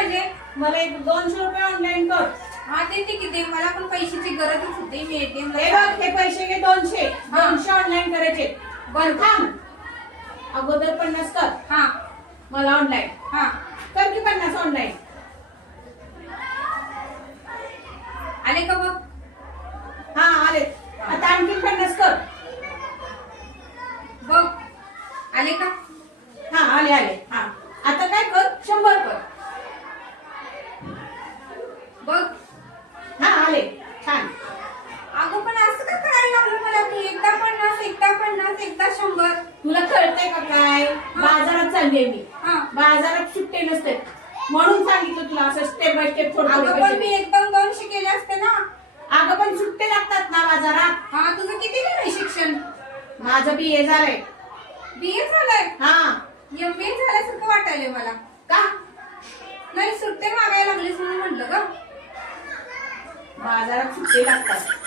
पाहिजे? मला एक 200 रुपये ऑनलाईन कर. हा देते की दे, मला पण पैशाची गरजच होती. मी ATM हे बघ, हे पैसे घे 200 ऑनलाईन करायचे. बर थांब, अगोदर 50 कर. हा मला ऑनलाईन हा कर की 50 ऑनलाईन. आले का बघ? हा आले. आता आणखी 50 कर. बघ आले का? हा आले आले. हा आता काय कर, 100 कर. बघ. हा आले. छान. अगं पण असं का करायला लागलं मला? की एकदा 50 एकदा 50 एकदा 100. तुला कळतंय का काय? बाजारात चालले मी. हा. बाजारात सुट्टे नसते म्हणून सांगितलं तुला असं स्टेप बाय स्टेप थोडं अगं थोडं पण पैसे. मी एकदम 200 केले असते ना. अगं पण सुट्टे लागतात ना बाजारात. हा तुझं किती झालंय शिक्षण? माझं BA झालंय. BA झालंय? हा. MBA झाल्यासारखं वाटायलंय मला. का? नाही सुट्टे मागायला लागलीस म्हणून म्हटलं ग. बाजारात सुट्टे लागतात.